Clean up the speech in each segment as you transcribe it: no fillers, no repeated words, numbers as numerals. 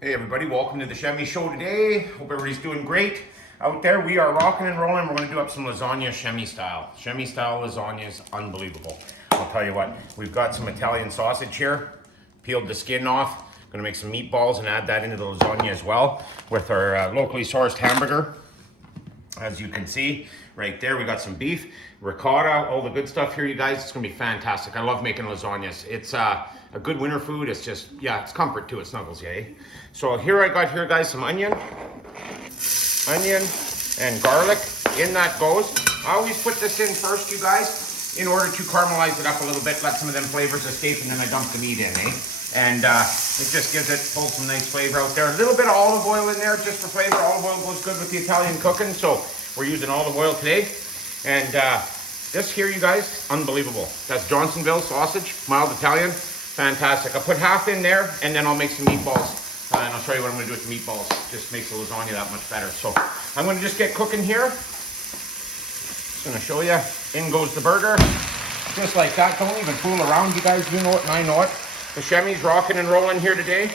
Hey everybody, welcome to the Schemmie show today. Hope everybody's doing great out there. We are rocking and rolling. We're going to do up some lasagna Schemmie style. Schemmie style lasagna is unbelievable. I'll tell you what, we've got some Italian sausage here. Peeled the skin off. Going to make some meatballs and add that into the lasagna as well with our locally sourced hamburger. As you can see right there, we got some beef, ricotta, all the good stuff here, you guys. It's going to be fantastic. I love making lasagnas. It's a good winter food. It's just, yeah, it's comfort to it, Snuggles, yeah. So here I got here, guys, some onion and garlic. In that goes. I always put this in first, you guys, in order to caramelize it up a little bit, let some of them flavors escape, and then I dump the meat in, eh? And it just gives it, pulls some nice flavor out there. A little bit of olive oil in there just for flavor. Olive oil goes good with the Italian cooking, so we're using olive oil today. And this here, you guys, unbelievable. That's Johnsonville sausage, mild Italian. Fantastic. I'll put half in there, and then I'll make some meatballs. And I'll show you what I'm going to do with the meatballs. Just makes the lasagna that much better. So I'm going to just get cooking here. Just going to show you. In goes the burger. Just like that. Don't even fool around, you guys. You know it and I know it. The Schemmie's rocking and rolling here today.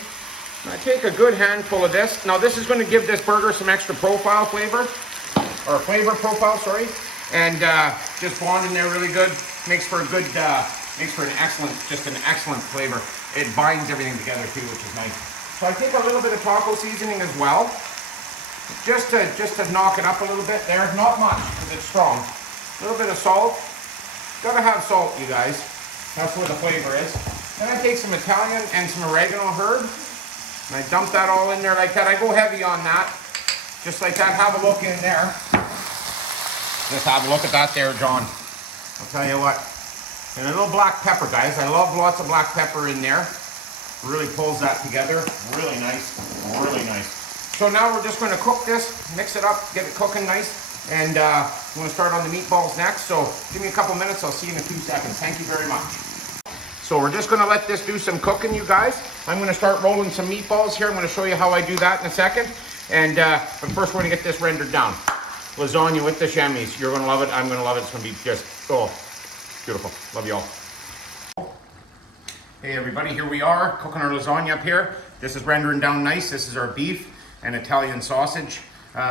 I take a good handful of this. Now this is going to give this burger some extra profile flavor. Or flavor profile, sorry. And just bond in there really good. Makes for a good... makes for an excellent flavor. It binds everything together too, which is nice. So I take a little bit of taco seasoning as well, just to knock it up a little bit there. Not much, because it's strong. A little bit of salt. Gotta have salt, you guys. That's where the flavor is. Then I take some Italian and some oregano herb, and I dump that all in there like that. I go heavy on that, just like that. Have a look in there. Just have a look at that there, John. I'll tell you what. And a little black pepper, guys. I love lots of black pepper in there. Really pulls that together. Really nice. Really nice. So now we're just going to cook this, mix it up, get it cooking nice. And I'm going to start on the meatballs next. So give me a couple minutes. I'll see you in 2 seconds. Thank you very much. So we're just going to let this do some cooking, you guys. I'm going to start rolling some meatballs here. I'm going to show you how I do that in a second. And but first we're going to get this rendered down. Lasagna with the Schemmie's. You're going to love it. I'm going to love it. It's going to be just, oh, beautiful. Love you all. Hey everybody, here we are cooking our lasagna up here. This is rendering down nice. This is our beef and Italian sausage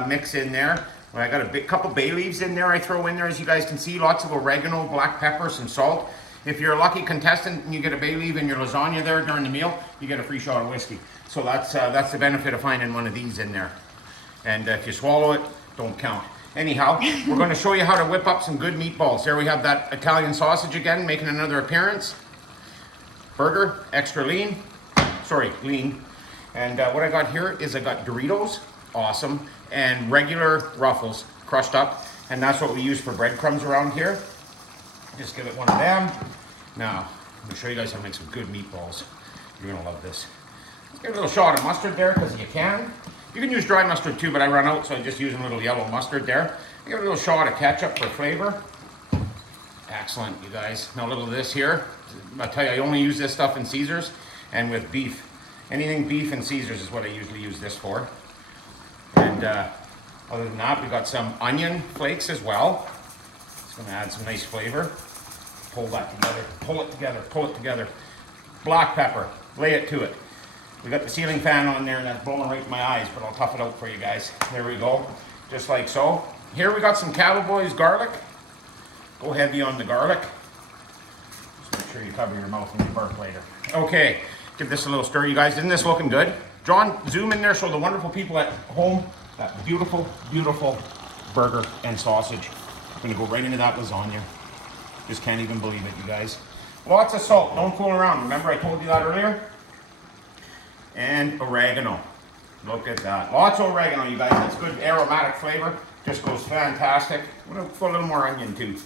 mix in there. Well, I got a couple bay leaves in there I throw in there, as you guys can see. Lots of oregano, black pepper, some salt. If you're a lucky contestant and you get a bay leaf in your lasagna there during the meal, you get a free shot of whiskey. So that's the benefit of finding one of these in there. And if you swallow it, don't count. Anyhow, we're going to show you how to whip up some good meatballs. There we have that Italian sausage again, making another appearance. Burger, extra lean. Sorry, lean. And what I got here is I got Doritos, awesome, and regular Ruffles, crushed up. And that's what we use for breadcrumbs around here. Just give it one of them. Now, I'm going to show you guys how to make some good meatballs. You're going to love this. Let's get a little shot of mustard there, because you can. You can use dry mustard too, but I run out, so I'm just using a little yellow mustard there. Give it a little shot of ketchup for flavor. Excellent, you guys. Now a little of this here. I'll tell you, I only use this stuff in Caesars and with beef. Anything beef and Caesars is what I usually use this for. And other than that, we got some onion flakes as well. It's going to add some nice flavor. Pull that together, pull it together, pull it together. Black pepper, lay it to it. We got the ceiling fan on there and that's blowing right in my eyes, but I'll tough it out for you guys. There we go, just like so. Here we got some Cowboys garlic. Go heavy on the garlic. Just make sure you cover your mouth when you burp later. Okay, give this a little stir, you guys. Isn't this looking good? John, zoom in there so the wonderful people at home, that beautiful, beautiful burger and sausage. I'm gonna go right into that lasagna. Just can't even believe it, you guys. Lots of salt, don't fool around. Remember I told you that earlier? And oregano. Look at that. Lots of oregano, you guys. That's good aromatic flavor. Just goes fantastic. I'm going to put a little more onion too.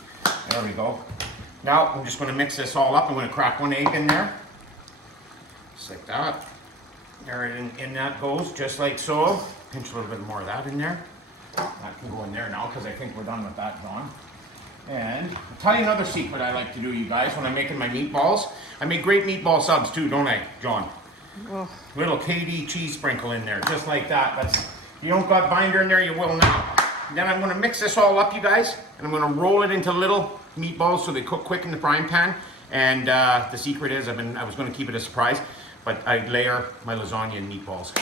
There we go. Now I'm just going to mix this all up. I'm going to crack one egg in there. Just like that. There in that goes, just like so. Pinch a little bit more of that in there. That can go in there now because I think we're done with that, John. And I'll tell you another secret I like to do, you guys, when I'm making my meatballs. I make great meatball subs too, don't I, John? Oh. Little KD cheese sprinkle in there, just like that. That's, you don't got binder in there, you will now. Then I'm going to mix this all up, you guys, and I'm going to roll it into little meatballs so they cook quick in the frying pan. And the secret is, I was going to keep it a surprise, but I layer my lasagna and meatballs.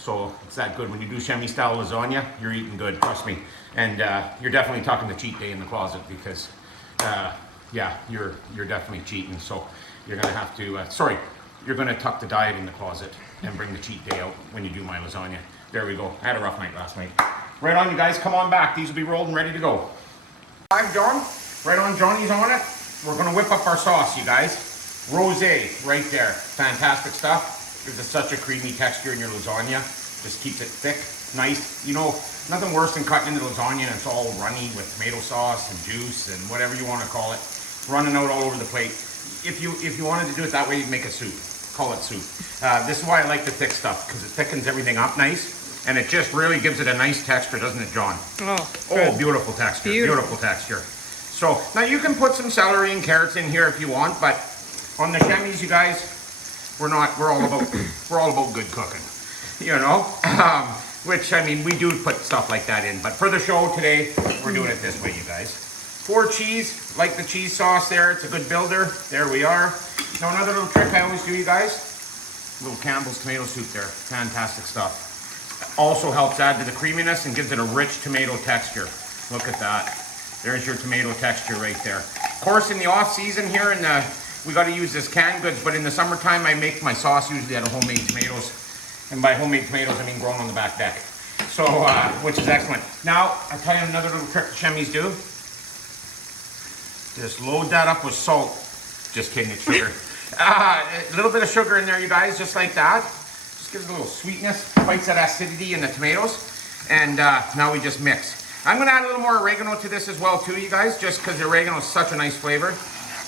So it's that good. When you do Schemmie style lasagna, you're eating good, trust me. And you're definitely talking the cheat day in the closet because, yeah, you're definitely cheating. So you're gonna have to, you're gonna tuck the diet in the closet and bring the cheat day out when you do my lasagna. There we go. I had a rough night last night. Right on, you guys, come on back. These will be rolled and ready to go. I'm John. Right on, Johnny's on it. We're gonna whip up our sauce, you guys. Rosé, right there. Fantastic stuff. Gives it such a creamy texture in your lasagna. Just keeps it thick, nice. You know, nothing worse than cutting into lasagna and it's all runny with tomato sauce and juice and whatever you want to call it, running out all over the plate. If you wanted to do it that way, you'd make a soup. Call it soup. This is why I like the thick stuff, because it thickens everything up nice, and it just really gives it a nice texture, doesn't it, John? Oh, beautiful texture. Beautiful texture. So now you can put some celery and carrots in here if you want, but on the Schemmies, you guys, we're all about good cooking, you know. Which, I mean, we do put stuff like that in, but for the show today, we're doing it this way, you guys. 4 cheese, like the cheese sauce there, it's a good builder. There we are. Now another little trick I always do, you guys, little Campbell's tomato soup there, fantastic stuff. Also helps add to the creaminess and gives it a rich tomato texture. Look at that. There's your tomato texture right there. Of course, in the off season here, we got to use this canned goods, but in the summertime, I make my sauce usually out of homemade tomatoes. And by homemade tomatoes, I mean grown on the back deck. So, which is excellent. Now, I'll tell you another little trick the Schemmies do. Just load that up with salt. Just kidding, it's sugar. A little bit of sugar in there, you guys, just like that. Just gives it a little sweetness, fights that acidity in the tomatoes. And now we just mix. I'm gonna add a little more oregano to this as well too, you guys, just because the oregano is such a nice flavor.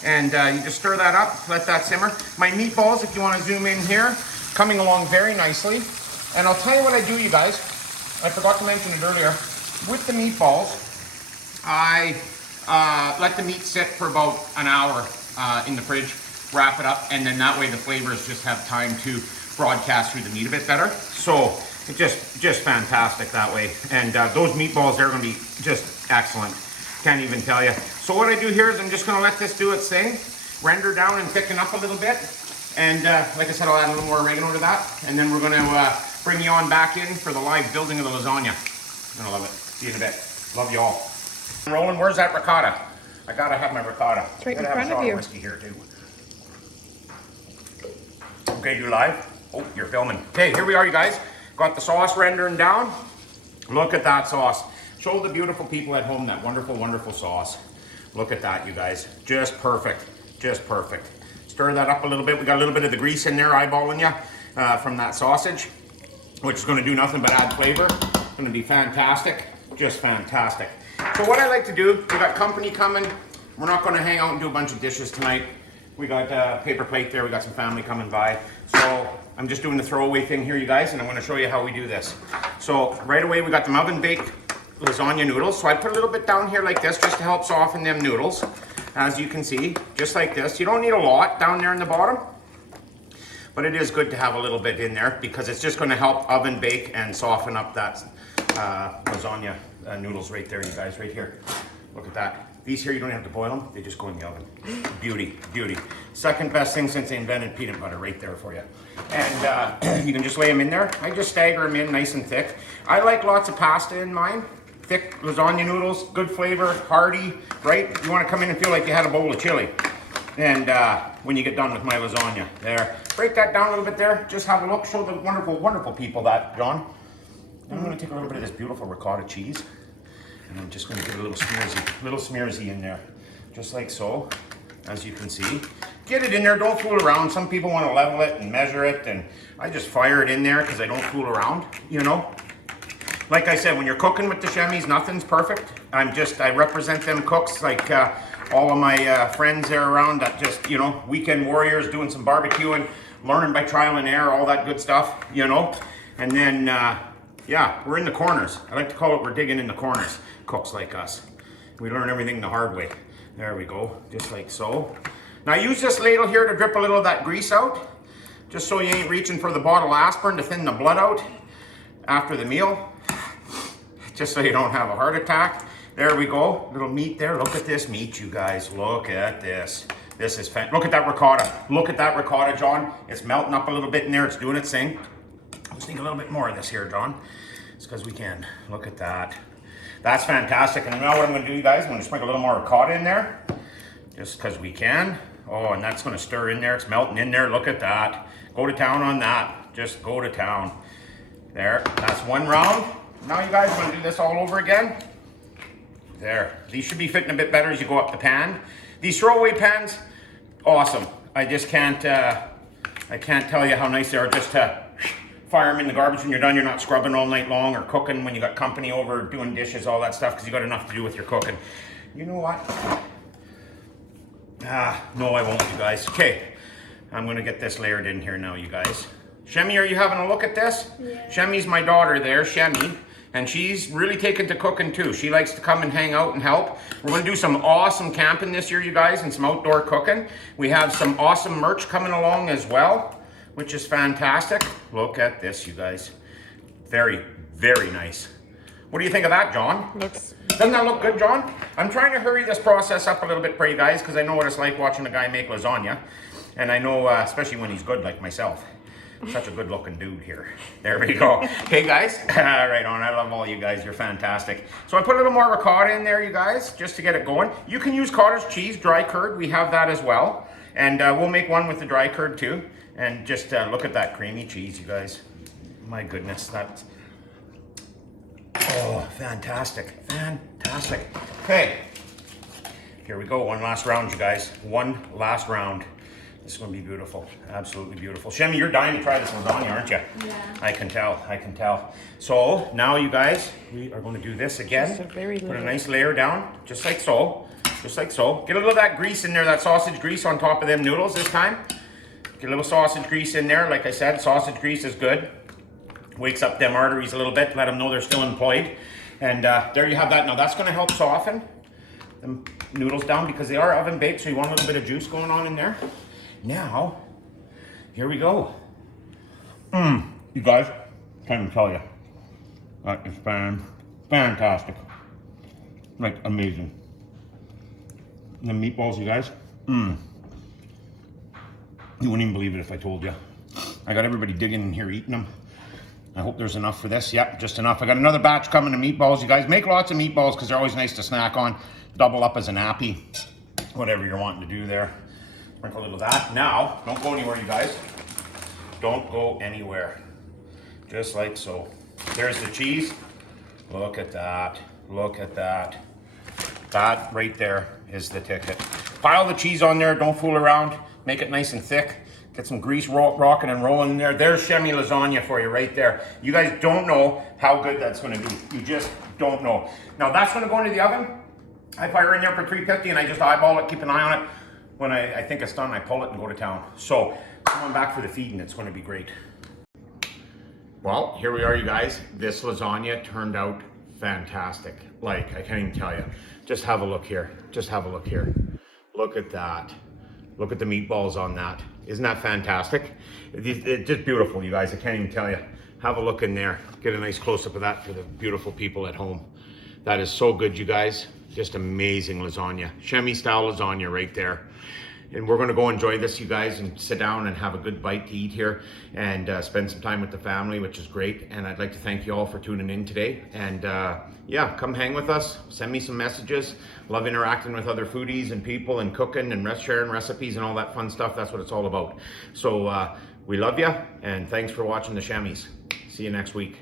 And you just stir that up, let that simmer. My meatballs, if you want to zoom in here, coming along very nicely. And I'll tell you what I do, you guys. I forgot to mention it earlier. With the meatballs, I let the meat sit for about an hour in the fridge, wrap it up, and then that way the flavors just have time to broadcast through the meat a bit better. So it's just fantastic that way. And those meatballs, they're gonna be just excellent. Can't even tell you. So what I do here is I'm just gonna let this do its thing, render down and thicken up a little bit. And like I said, I'll add a little more oregano to that. And then we're gonna bring you on back in for the live building of the lasagna. You're gonna love it. See you in a bit. Love you all. Roland, where's that ricotta? I gotta have my ricotta. It's right in front of you. Whiskey here too. Okay, you live? Oh, you're filming. Okay, here we are, you guys. Got the sauce rendering down. Look at that sauce. Show the beautiful people at home that wonderful, wonderful sauce. Look at that, you guys. Just perfect. Just perfect. Stir that up a little bit. We got a little bit of the grease in there, eyeballing you from that sausage, which is going to do nothing but add flavor. It's going to be fantastic. Just fantastic. So what I like to do, we got company coming. We're not going to hang out and do a bunch of dishes tonight. We got a paper plate there. We got some family coming by. So I'm just doing the throwaway thing here, you guys, and I'm going to show you how we do this. So right away, we got the oven baked lasagna noodles. So I put a little bit down here like this just to help soften them noodles. As you can see, just like this. You don't need a lot down there in the bottom, but it is good to have a little bit in there because it's just going to help oven bake and soften up that lasagna noodles right there, you guys, right here. Look at that. These here, you don't have to boil them. They just go in the oven. Beauty, beauty. Second best thing since they invented peanut butter right there for you. And you can just lay them in there. I just stagger them in nice and thick. I like lots of pasta in mine. Thick lasagna noodles, good flavor, hearty, right? You want to come in and feel like you had a bowl of chili. And when you get done with my lasagna, there. Break that down a little bit there. Just have a look. Show the wonderful, wonderful people that, John. I'm going to take a little bit of this beautiful ricotta cheese. And I'm just going to give it a little smearsy in there. Just like so, as you can see. Get it in there, don't fool around. Some people want to level it and measure it. And I just fire it in there because I don't fool around, you know. Like I said, when you're cooking with the Schemmies, nothing's perfect. I represent them cooks, like all of my friends there around that just, you know, weekend warriors doing some barbecuing, learning by trial and error, all that good stuff, you know. And then, yeah, we're in the corners. I like to call it we're digging in the corners, cooks like us. We learn everything the hard way. There we go, just like so. Now use this ladle here to drip a little of that grease out, just so you ain't reaching for the bottle of aspirin to thin the blood out after the meal. Just so you don't have a heart attack. There we go, little meat there. Look at this meat, you guys. Look at this. This is fantastic. Look at that ricotta. Look at that ricotta, John. It's melting up a little bit in there. It's doing its thing. Sneak a little bit more of this here, John. It's because we can. Look at that. That's fantastic. And now what I'm going to do, you guys, I'm going to sprinkle a little more ricotta in there. Just because we can. Oh, and that's going to stir in there. It's melting in there. Look at that. Go to town on that. Just go to town. There. That's one round. Now you guys want to do this all over again. There. These should be fitting a bit better as you go up the pan. These throwaway pans, awesome. I just can't, I can't tell you how nice they are just to fire them in the garbage when you're done. You're not scrubbing all night long or cooking when you got company over, doing dishes, all that stuff, because you got enough to do with your cooking. You know what? No, I won't, you guys. Okay, I'm gonna get this layered in here now, you guys. Schemmie, are you having a look at this? Yeah. Shemmie's my daughter there, Schemmie, and she's really taken to cooking too. She likes to come and hang out and help. We're gonna do some awesome camping this year, you guys, and some outdoor cooking. We have some awesome merch coming along as well, which is fantastic. Look at this, you guys. Very, very nice. What do you think of that, John? Doesn't that look good, John? I'm trying to hurry this process up a little bit for you guys because I know what it's like watching a guy make lasagna. And I know, especially when he's good like myself. Such a good looking dude here. There we go. Okay, guys. Right on. I love all you guys. You're fantastic. So I put a little more ricotta in there, you guys, just to get it going. You can use cottage cheese, dry curd. We have that as well. And we'll make one with the dry curd too. And just look at that creamy cheese, you guys. My goodness, that's... Oh, fantastic, fantastic. Okay, here we go. One last round, you guys. One last round. This is going to be beautiful, absolutely beautiful. Schemmie, you're dying to try this lasagna, aren't you? Yeah. I can tell, I can tell. So now, you guys, we are going to do this again. Put a nice layer down, just like so. Just like so. Get a little of that grease in there, that sausage grease on top of them noodles this time. Get a little sausage grease in there. Like I said, sausage grease is good. Wakes up them arteries a little bit, let them know they're still employed. And there you have that. Now that's going to help soften them noodles down because they are oven baked, so you want a little bit of juice going on in there. Now, here we go. You guys, can't even tell you. That is fantastic. Like, amazing. The meatballs, you guys. You wouldn't even believe it if I told you. I got everybody digging in here eating them. I hope there's enough for this. Yep, just enough. I got another batch coming of meatballs, you guys. Make lots of meatballs because they're always nice to snack on. Double up as an appy. Whatever you're wanting to do there. Sprinkle a little of that. Now, don't go anywhere, you guys. Don't go anywhere. Just like so. There's the cheese. Look at that. Look at that. That right there is the ticket. Pile the cheese on there. Don't fool around. Make it nice and thick. Get some grease rocking and rolling in there. There's Schemmie lasagna for you right there. You guys don't know how good that's going to be. You just don't know. Now that's going to go into the oven. I fire in there for 350 and I just eyeball it, keep an eye on it. When I think it's done, I pull it and go to town. So come on back for the feeding. It's going to be great. Well, here we are, you guys. This lasagna turned out fantastic. Like, I can't even tell you. Just have a look here. Just have a look here. Look at that. Look at the meatballs on that. Isn't that fantastic? It's just beautiful, you guys. I can't even tell you. Have a look in there. Get a nice close-up of that for the beautiful people at home. That is so good, you guys. Just amazing lasagna. Schemmie style lasagna right there. And we're gonna go enjoy this, you guys, and sit down and have a good bite to eat here and spend some time with the family, which is great. And I'd like to thank you all for tuning in today. And yeah, come hang with us. Send me some messages. Love interacting with other foodies and people and cooking and sharing recipes and all that fun stuff. That's what it's all about. So we love you, and thanks for watching the Schemmies. See you next week.